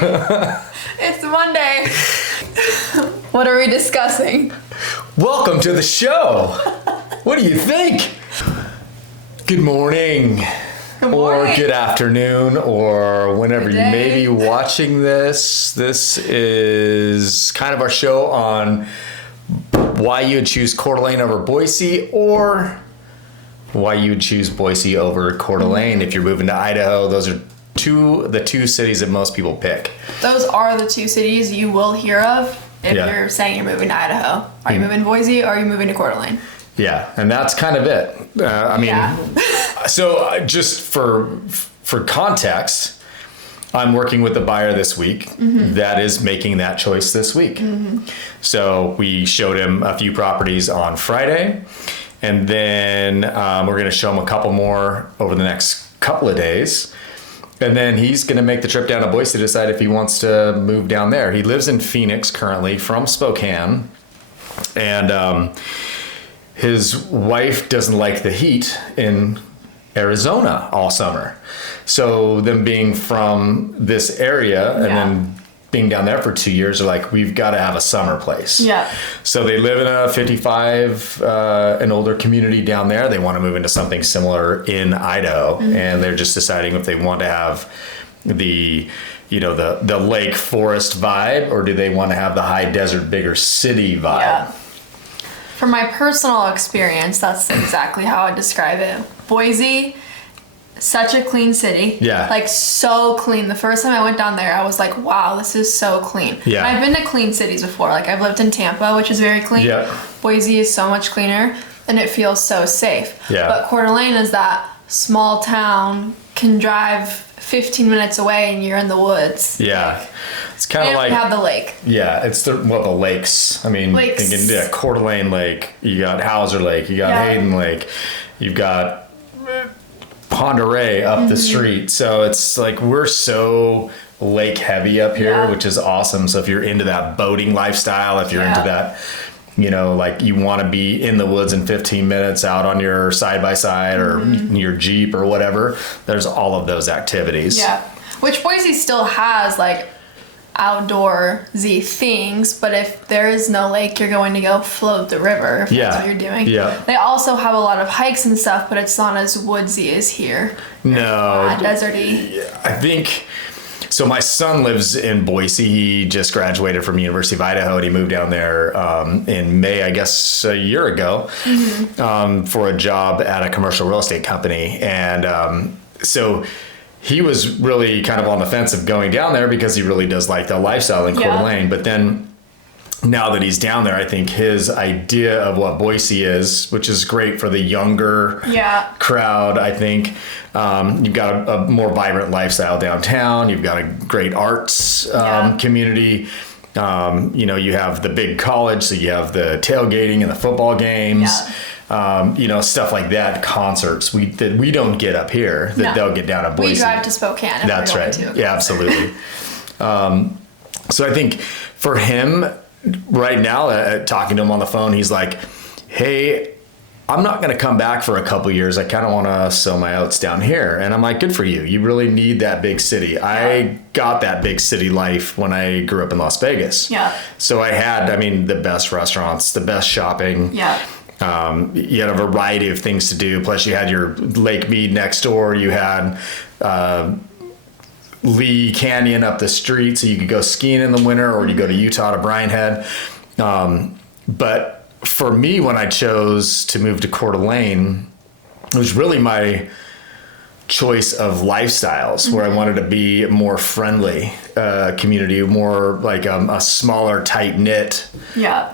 It's Monday. What are we discussing? Welcome to the show. What do you think? Good morning. Good morning. Or good afternoon, or whenever Good you may day. be watching this. This is kind of our show on why you would choose Coeur d'Alene over Boise, or why you would choose Boise over Coeur d'Alene if you're moving to Idaho. Those are the two cities that most people pick. Those are the two cities you will hear of if Yeah. you're saying you're moving to Idaho. Are you moving to Boise or are you moving to Coeur d'Alene? Yeah, and that's kind of it. So just for context, I'm working with the buyer this week that is making that choice this week. So we showed him a few properties on Friday, and then we're going to show him a couple more over the next couple of days. And then he's going to make the trip down to Boise to decide if he wants to move down there. He lives in Phoenix currently from Spokane, and his wife doesn't like the heat in Arizona all summer. So them being from this area and then being down there for 2 years, they're like, we've got to have a summer place. Yeah. So they live in a 55 and older community down there. They want to move into something similar in Idaho, and they're just deciding if they want to have the lake forest vibe, or do they want to have the high desert bigger city vibe. Yeah. From my personal experience, that's exactly how I describe it. Boise, such a clean city. Yeah. Like, so clean. The first time I went down there, I was like, wow, this is so clean. Yeah. And I've been to clean cities before. Like, I've lived in Tampa, which is very clean. Yeah. Boise is so much cleaner, and it feels so safe. Yeah. But Coeur d'Alene is that small town, can drive 15 minutes away and you're in the woods. Yeah. It's kind of And like... we have the lake. Yeah, it's the lakes. I mean, Lakes. thinking, Coeur d'Alene Lake, you got Hauser Lake, you got Hayden Lake, you've got Ponderay up the street. So it's like we're so lake heavy up here, which is awesome. So if you're into that boating lifestyle, if you're into that, like you want to be in the woods in 15 minutes out on your side-by-side or your Jeep or whatever, there's all of those activities. Yeah. Which Boise still has, like, outdoorsy things, but if there is no lake, you're going to go float the river if that's what you're doing. Yeah. They also have a lot of hikes and stuff, but it's not as woodsy as here. No. Deserty. I think... So my son lives in Boise. He just graduated from University of Idaho, and he moved down there in May, I guess, a year ago, for a job at a commercial real estate company. And so he was really kind of on the fence of going down there because he really does like the lifestyle in Coeur d'Alene. But then now that he's down there, I think his idea of what Boise is, which is great for the younger crowd, I think. You've got a more vibrant lifestyle downtown. You've got a great arts community. You have the big college, so you have the tailgating and the football games. Stuff like that, concerts that we don't get up here that they'll get down at Boise. We drive to Spokane. That's right. Yeah, absolutely. So I think for him right now, talking to him on the phone, he's like, hey, I'm not going to come back for a couple years. I kind of want to sow my oats down here. And I'm like, good for you. You really need that big city. I got that big city life when I grew up in Las Vegas. Yeah. So I had, the best restaurants, the best shopping. Yeah. You had a variety of things to do. Plus you had your Lake Mead next door. You had Lee Canyon up the street, so you could go skiing in the winter, or you go to Utah to Bryan Head. But for me, when I chose to move to Coeur d'Alene, it was really my choice of lifestyles where I wanted to be more friendly community, more like a smaller, tight-knit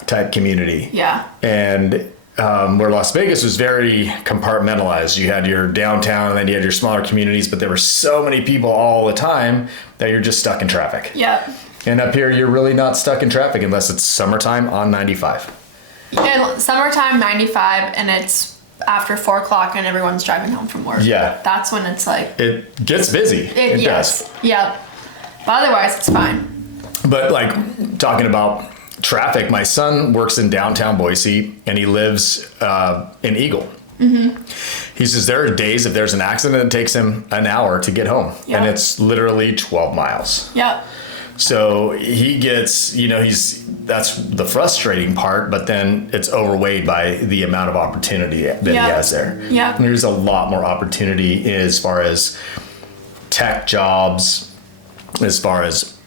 type community. Yeah. And where Las Vegas was very compartmentalized. You had your downtown and then you had your smaller communities, but there were so many people all the time that you're just stuck in traffic. Yeah. And up here, you're really not stuck in traffic unless it's summertime on 95. And summertime 95, and it's after 4 o'clock and everyone's driving home from work. Yeah. That's when it's like... It gets busy. It does. Yep. But otherwise, it's fine. But like talking about traffic, my son works in downtown Boise and he lives in Eagle. Mm-hmm. He says there are days if there's an accident, it takes him an hour to get home. Yep. And it's literally 12 miles. Yep. So he gets, that's the frustrating part, but then it's overweighed by the amount of opportunity that he has there. Yeah. And there's a lot more opportunity as far as tech jobs, as far as,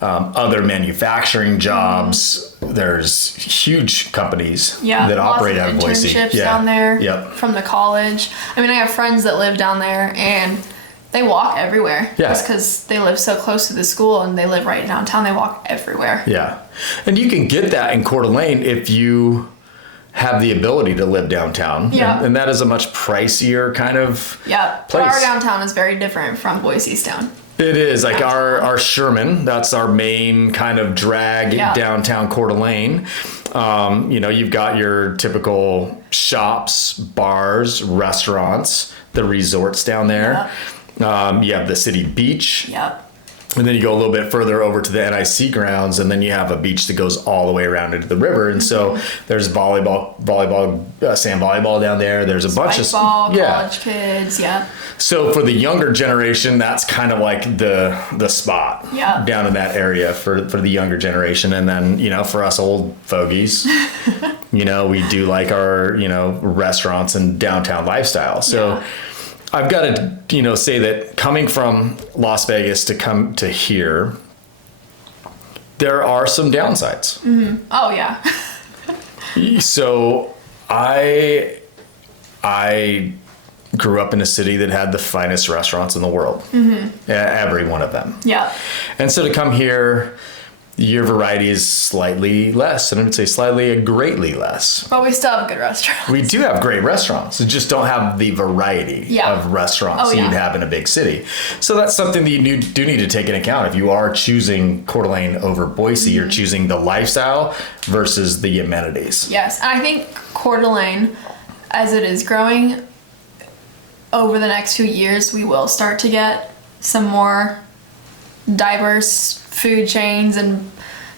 other manufacturing jobs. There's huge companies that operate out of Boise. Internships down there Yep. from the college. I mean, I have friends that live down there and they walk everywhere. Yeah. Just because they live so close to the school and they live right downtown, they walk everywhere. Yeah. And you can get that in Coeur d'Alene if you have the ability to live downtown. Yeah. And that is a much pricier kind of Yeah. place. But our downtown is very different from Boise's town. It is like our Sherman, that's our main kind of drag downtown Coeur d'Alene. You've got your typical shops, bars, restaurants, the resorts down there. You have the city beach. Yep. And then you go a little bit further over to the NIC grounds, and then you have a beach that goes all the way around into the river. And so there's volleyball, sand volleyball down there. There's a bunch of college kids. Yeah. So for the younger generation, that's kind of like the spot down in that area for the younger generation. And then, for us old fogies, we do like our, restaurants and downtown lifestyle. So I've got to, say that coming from Las Vegas to come to here, there are some downsides. Mm-hmm. Oh, yeah. So I grew up in a city that had the finest restaurants in the world. Mm-hmm. Every one of them. Yeah. And so to come here, your variety is slightly less, and I would say greatly less. But we still have good restaurants. We do have great restaurants. We just don't have the variety of restaurants you'd have in a big city. So that's something that you do need to take into account. If you are choosing Coeur d'Alene over Boise, you're choosing the lifestyle versus the amenities. Yes, and I think Coeur d'Alene, as it is growing, over the next few years, we will start to get some more diverse food chains and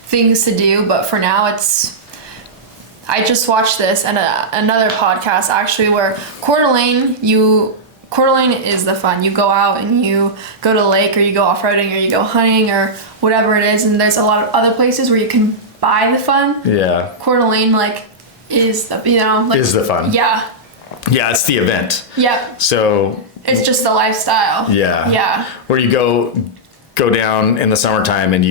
things to do, but for now I just watched this and another podcast actually where Coeur d'Alene is the fun. You go out and you go to the lake, or you go off-roading, or you go hunting, or whatever it is, and there's a lot of other places where you can buy the fun. Yeah. Coeur d'Alene is the is the fun. Yeah. Yeah, it's the event. Yeah. So it's just the lifestyle. Yeah. Yeah. Where you go down in the summertime and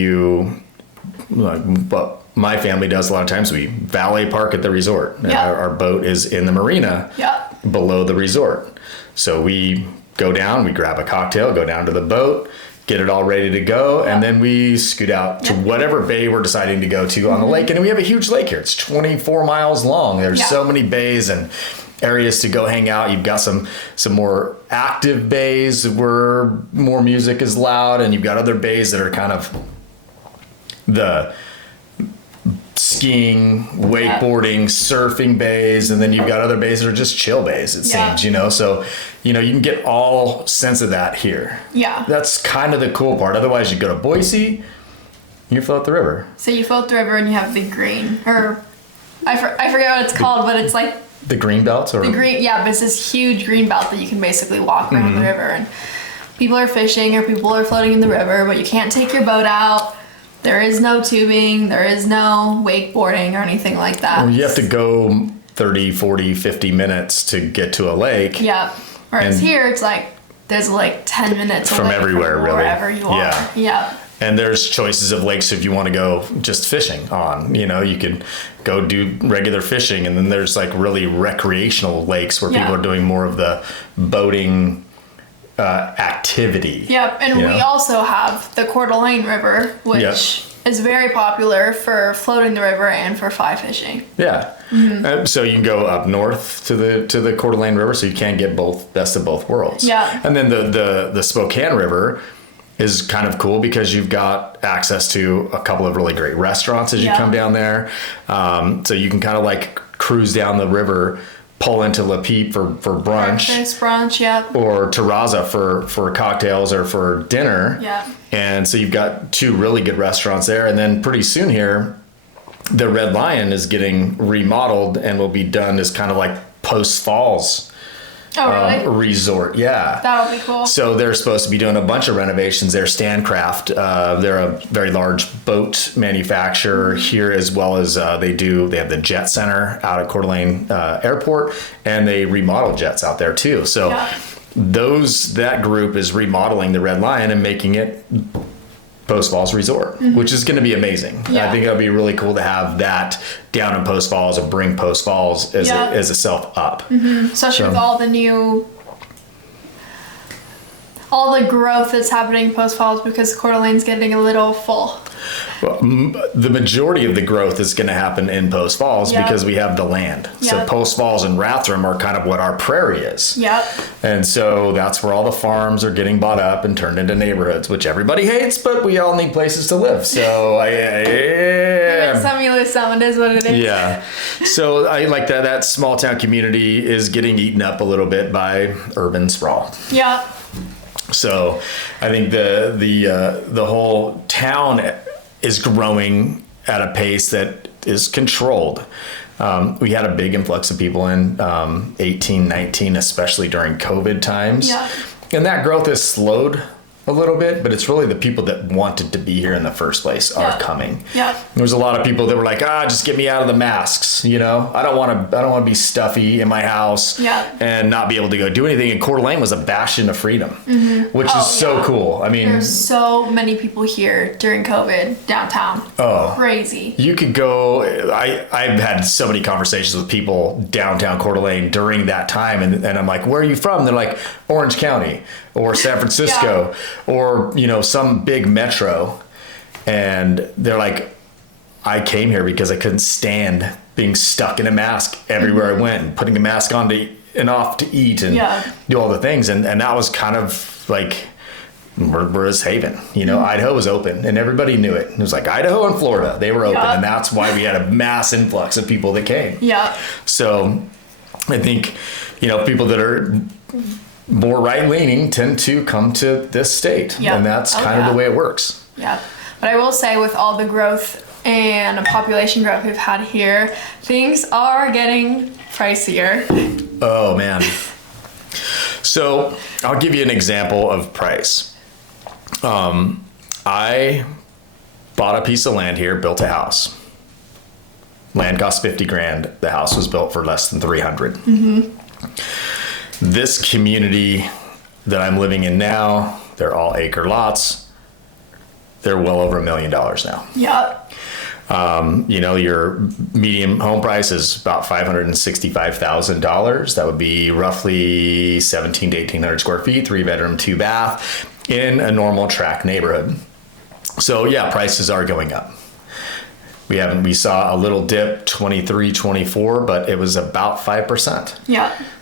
what my family does a lot of times, we valet park at the resort. And our boat is in the marina below the resort. So we go down, we grab a cocktail, go down to the boat, get it all ready to go, and then we scoot out to whatever bay we're deciding to go to on the lake. And we have a huge lake here. It's 24 miles long. There's so many bays and areas to go hang out. You've got some more active bays where more music is loud, and you've got other bays that are kind of the skiing, wakeboarding, surfing bays, and then you've got other bays that are just chill bays, it seems, So, you can get all sense of that here. Yeah. That's kind of the cool part. Otherwise, you go to Boise, you float the river. So you float the river and you have the green, or I forget what it's called, but it's like the green belts, or the green, but it's this huge green belt that you can basically walk around the river, and people are fishing or people are floating in the river, but you can't take your boat out. There is no tubing, there is no wakeboarding or anything like that. Or you have to go 30, 40, 50 minutes to get to a lake. Yeah. Whereas here, it's like there's like 10 minutes from everywhere, really. Wherever you are. Yeah. And there's choices of lakes if you want to go just fishing on. You can go do regular fishing, and then there's like really recreational lakes where people are doing more of the boating activity. Yep, and we also have the Coeur d'Alene River, which is very popular for floating the river and for fly fishing. Yeah. Mm-hmm. So you can go up north to the Coeur d'Alene River, so you can get best of both worlds. Yeah. And then the Spokane River is kind of cool because you've got access to a couple of really great restaurants as you come down there. So you can kind of like cruise down the river, pull into La Peep for brunch. Breakfast, brunch, or Terraza for cocktails or for dinner. Yeah. And so you've got two really good restaurants there. And then pretty soon here, the Red Lion is getting remodeled and will be done as kind of like post-falls Oh, really? Resort. Yeah. That'll be cool. So they're supposed to be doing a bunch of renovations there. Standcraft, they're a very large boat manufacturer here, as well as they have the Jet Center out at Coeur d'Alene Airport, and they remodel jets out there too. So that group is remodeling the Red Lion and making it Post Falls Resort, which is going to be amazing. Yeah. I think it'll be really cool to have that down in Post Falls, or bring Post Falls as a self up. Especially with all the growth that's happening in Post Falls, because Coeur d'Alene's getting a little full. Well, the majority of the growth is going to happen in Post Falls because we have the land. So Post Falls and Rathdrum are kind of what our prairie is. Yep. And so that's where all the farms are getting bought up and turned into neighborhoods, which everybody hates, but we all need places to live. So Some you lose some, it is what it is. Yeah. So I like that small town community is getting eaten up a little bit by urban sprawl. Yeah. So I think the whole town is growing at a pace that is controlled. We had a big influx of people in 18, 19, especially during COVID times. Yeah. And that growth has slowed a little bit, but it's really the people that wanted to be here in the first place are coming. Yeah. There's a lot of people that were like, just get me out of the masks. I don't want to be stuffy in my house and not be able to go do anything. And Coeur d'Alene was a bastion of freedom, which is so cool. I mean, there's so many people here during COVID downtown. Oh, crazy. You could go. I've had so many conversations with people downtown Coeur d'Alene during that time, and I'm like, where are you from? They're like, Orange County or San Francisco or some big metro, and they're like, I came here because I couldn't stand being stuck in a mask everywhere I went, and putting a mask on and off to eat and do all the things, and that was kind of like we're his haven. Idaho was open and everybody knew it. It was like Idaho and Florida, they were open, and that's why we had a mass influx of people that came. So I think people that are more right-leaning tend to come to this state, and that's kind of the way it works. Yeah, but I will say, with all the growth and population growth we've had here, things are getting pricier. Oh man. So I'll give you an example of price. I bought a piece of land here, built a house. Land cost $50,000. The house was built for less than $300,000. This community that I'm living in now, they're all acre lots. They're well over $1 million now. Your median home price is about $565,000. That would be roughly 1,700 to 1,800 square feet, 3-bedroom, 2-bath in a normal tract neighborhood. So prices are going up. We saw a little dip 23, 24, but it was about 5%.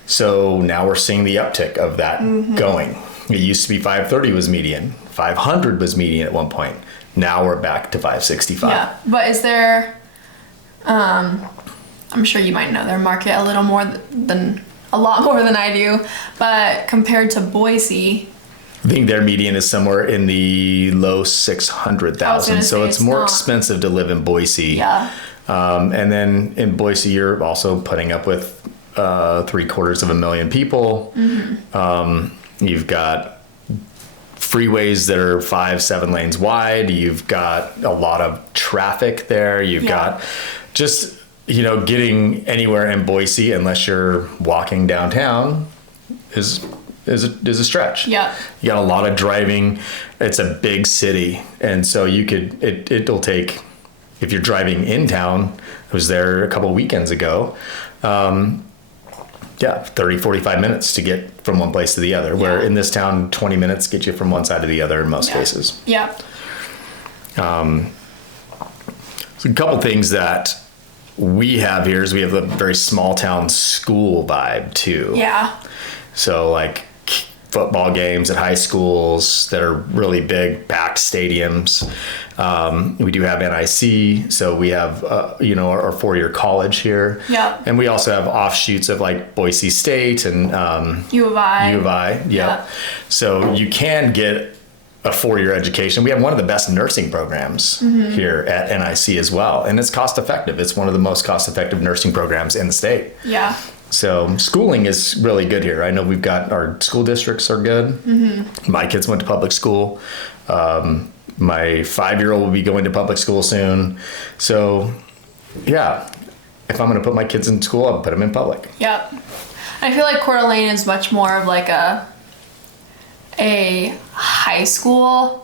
So now we're seeing the uptick of that going. It used to be 530 was median, 500 was median at one point. Now we're back to 565. But is there, I'm sure you might know their market a lot more than I do, but compared to Boise, I think their median is somewhere in the low 600,000. So it's more expensive to live in Boise. And then in Boise, you're also putting up with 750,000 people. You've got freeways that are 5-7 lanes wide. You've got a lot of traffic there. You've got just, getting anywhere in Boise, unless you're walking downtown, is a stretch. You got a lot of driving. It's a big city. And so it'll take, if you're driving in town, I was there a couple of weekends ago, 30, 45 minutes to get from one place to the other, where in this town, 20 minutes get you from one side to the other in most cases. So a couple things that we have here is we have a very small town school vibe too. So like football games at high schools that are really big, packed stadiums. We do have NIC, so we have our 4-year college here. And we also have offshoots of like Boise State and U of I. So you can get a 4-year education. We have one of the best nursing programs here at NIC as well, and it's cost effective. It's one of the most cost effective nursing programs in the state. So schooling is really good here. I know we've got our school districts are good. My kids went to public school. My 5-year-old will be going to public school soon. So yeah, if I'm going to put my kids in school, I'll put them in public. Yep. I feel like Coeur d'Alene is much more of like a high school.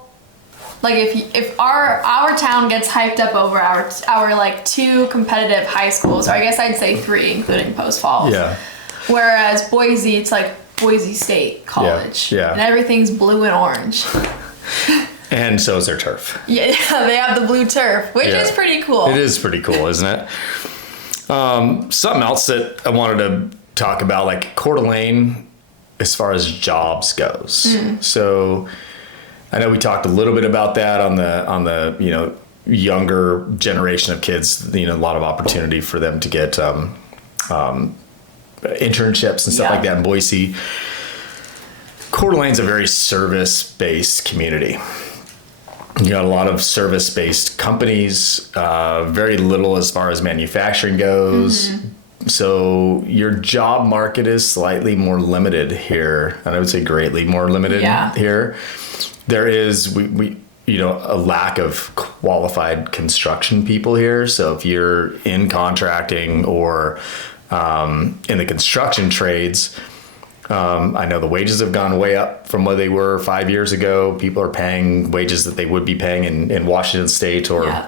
Like if our town gets hyped up over our like 2 competitive high schools, or I guess I'd say 3, including Post Falls. Yeah. Whereas Boise, it's like Boise State College. Yeah. And everything's blue and orange. And so is their turf. Yeah, they have the blue turf, which is pretty cool. It is pretty cool, isn't it? Something else that I wanted to talk about, like Coeur d'Alene, as far as jobs goes. So I know we talked a little bit about that on the younger generation of kids. A lot of opportunity for them to get internships and stuff like that in Boise. Coeur d'Alene's a very service-based community. You got a lot of service-based companies, very little as far as manufacturing goes. So your job market is slightly more limited here, and I would say greatly more limited here. There is a lack of qualified construction people here. So if you're in contracting or in the construction trades, I know the wages have gone way up from what they were 5 years ago. People are paying wages that they would be paying in Washington State or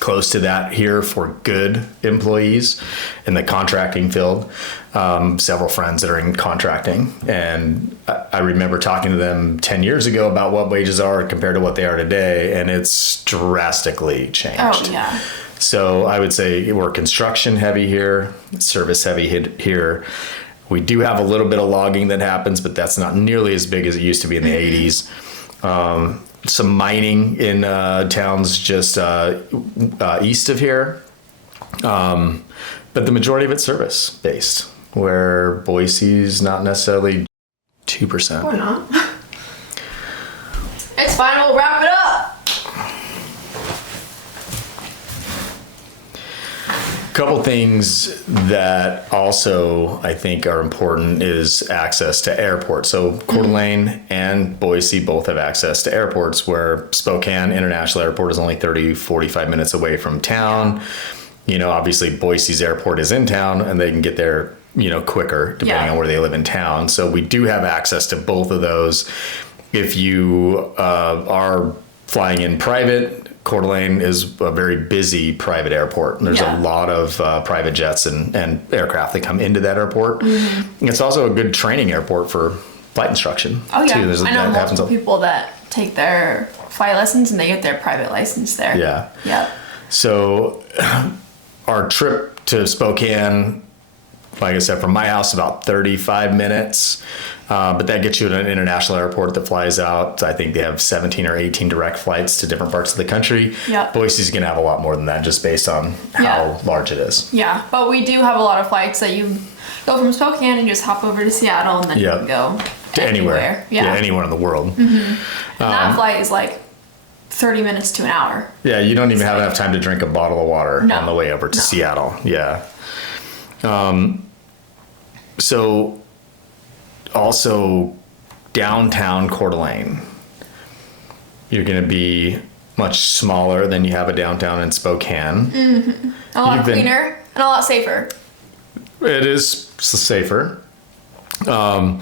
close to that here for good employees in the contracting field. Several friends that are in contracting, and I remember talking to them 10 years ago about what wages are compared to what they are today, and it's drastically changed. Oh, yeah. So I would say we're construction heavy here, service heavy here. We do have a little bit of logging that happens, but that's not nearly as big as it used to be in the 80s. Some mining in towns just east of here. But the majority of it's service based, where Boise's not necessarily 2%. Or not. It's fine, we'll wrap it up. Couple things that also I think are important is access to airports. So Coeur d'Alene and Boise both have access to airports, where Spokane International Airport is only 30-45 minutes away from town. Obviously Boise's airport is in town, and they can get there quicker depending on where they live in town. So we do have access to both of those. If you are flying in private, Coeur d'Alene is a very busy private airport. There's a lot of private jets and aircraft that come into that airport. It's also a good training airport for flight instruction. Oh, yeah. Too. I know multiple people that take their flight lessons and they get their private license there. Yeah. Yeah. So our trip to Spokane, like I said, from my house, about 35 minutes. But that gets you to an international airport that flies out. I think they have 17 or 18 direct flights to different parts of the country. Yep. Boise's going to have a lot more than that, just based on how large it is. Yeah, but we do have a lot of flights that you go from Spokane and just hop over to Seattle, and then you can go to anywhere. Yeah, anywhere in the world. That flight is like 30 minutes to an hour. Yeah, you don't even have enough time to drink a bottle of water on the way over to Seattle. Yeah. So also downtown Coeur d'Alene, you're going to be much smaller than you have a downtown in Spokane. A lot cleaner and a lot safer. It is safer. But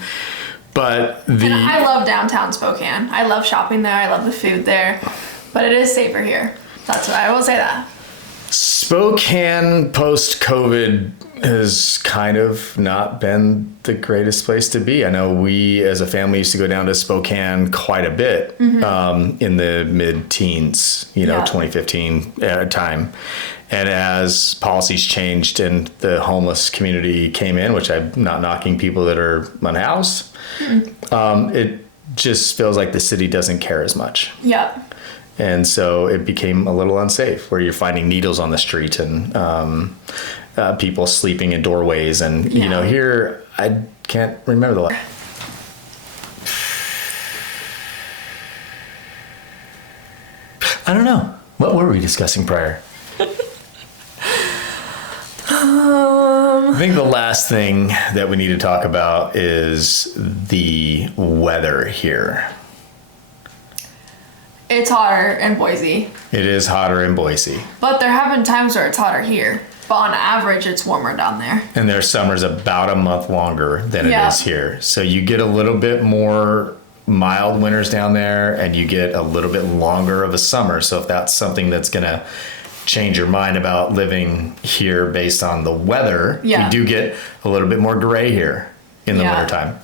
and I love downtown Spokane. I love shopping there. I love the food there. But it is safer here. That's what I will say that. Spokane post-COVID has kind of not been the greatest place to be. I know we as a family used to go down to Spokane quite a bit in the mid-teens, 2015 time. And as policies changed and the homeless community came in, which I'm not knocking people that are unhoused, it just feels like the city doesn't care as much. Yeah. And so it became a little unsafe, where you're finding needles on the street and people sleeping in doorways. And, here, I can't remember the last. I don't know. What were we discussing prior? I think the last thing that we need to talk about is the weather here. It's hotter in Boise. It is hotter in Boise. But there have been times where it's hotter here. But on average, it's warmer down there. And their summer's about a month longer than it is here. So you get a little bit more mild winters down there, and you get a little bit longer of a summer. So if that's something that's going to change your mind about living here based on the weather, we do get a little bit more gray here in the wintertime.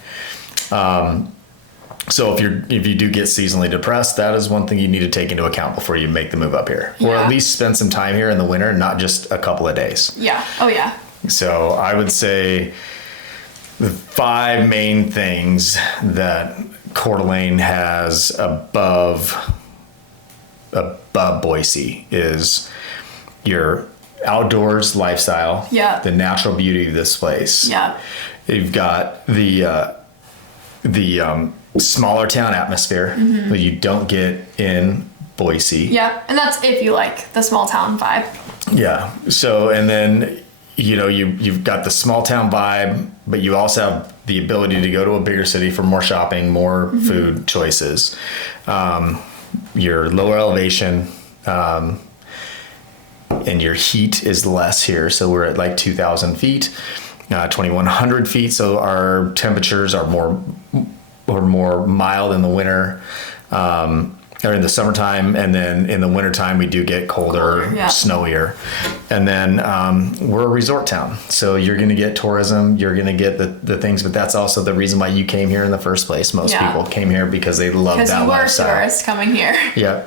So if you do get seasonally depressed, that is one thing you need to take into account before you make the move up here, or at least spend some time here in the winter, not just a couple of days. Yeah. Oh yeah. So I would say the 5 main things that Coeur d'Alene has above Boise is your outdoors lifestyle, the natural beauty of this place. Yeah. You've got the smaller town atmosphere that you don't get in Boise. Yeah, and that's if you like the small town vibe. Yeah. So, and then, you've got the small town vibe, but you also have the ability to go to a bigger city for more shopping, more food choices. Your lower elevation, and your heat is less here. So we're at like 2,000 feet, 2,100 feet. So our temperatures are more mild in the winter, or in the summertime, and then in the wintertime we do get colder, snowier. And then we're a resort town, so you're going to get tourism, you're going to get the things, but that's also the reason why you came here in the first place. Most people came here because they love that lifestyle. Because you were a tourist coming here. Yeah.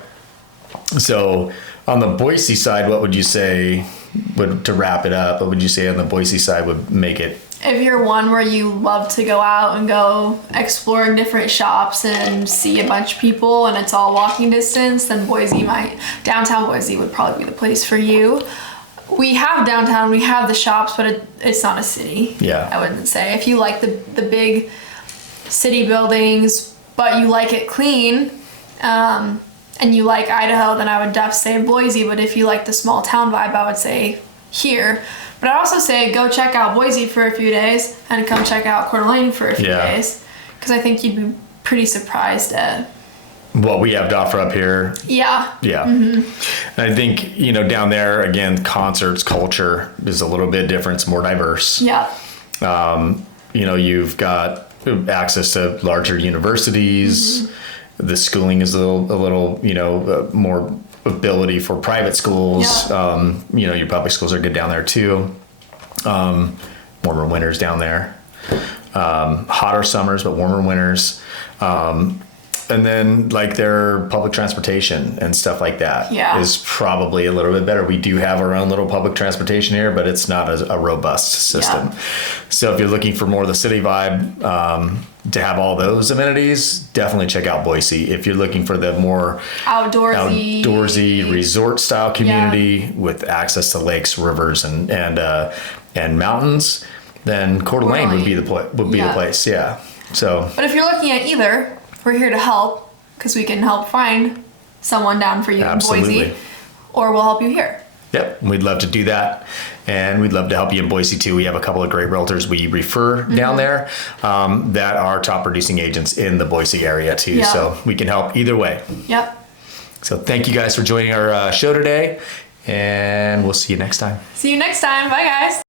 So on the Boise side, what would you say, to wrap it up, what would you say on the Boise side would make it? If you're one where you love to go out and go exploring different shops and see a bunch of people and it's all walking distance, then downtown Boise would probably be the place for you. We have downtown, we have the shops, but it's not a city. Yeah. I wouldn't say. If you like the big city buildings, but you like it clean, and you like Idaho, then I would definitely say Boise. But if you like the small town vibe, I would say here. But I'd also say go check out Boise for a few days and come check out Coeur d'Alene for a few days. Because I think you'd be pretty surprised at what we have to offer up here. Yeah. Yeah. And I think, down there, again, concerts, culture is a little bit different. It's more diverse. Yeah. You've got access to larger universities. The schooling is a little more ability for private schools. Your public schools are good down there too. Warmer winters down there. Hotter summers, but warmer winters. And then like their public transportation and stuff like that is probably a little bit better. We do have our own little public transportation here, but it's not a robust system. So if you're looking for more of the city vibe, to have all those amenities, definitely check out Boise. If you're looking for the more outdoorsy resort style community with access to lakes, rivers, and mountains, then Coeur d'Alene would be the place. Yeah. So. But if you're looking at either, we're here to help because we can help find someone down for you in Boise, or we'll help you here. Yep, we'd love to do that. And we'd love to help you in Boise too. We have a couple of great realtors we refer down there that are top producing agents in the Boise area too. Yep. So we can help either way. Yep. So thank you guys for joining our show today, and we'll see you next time. See you next time. Bye guys.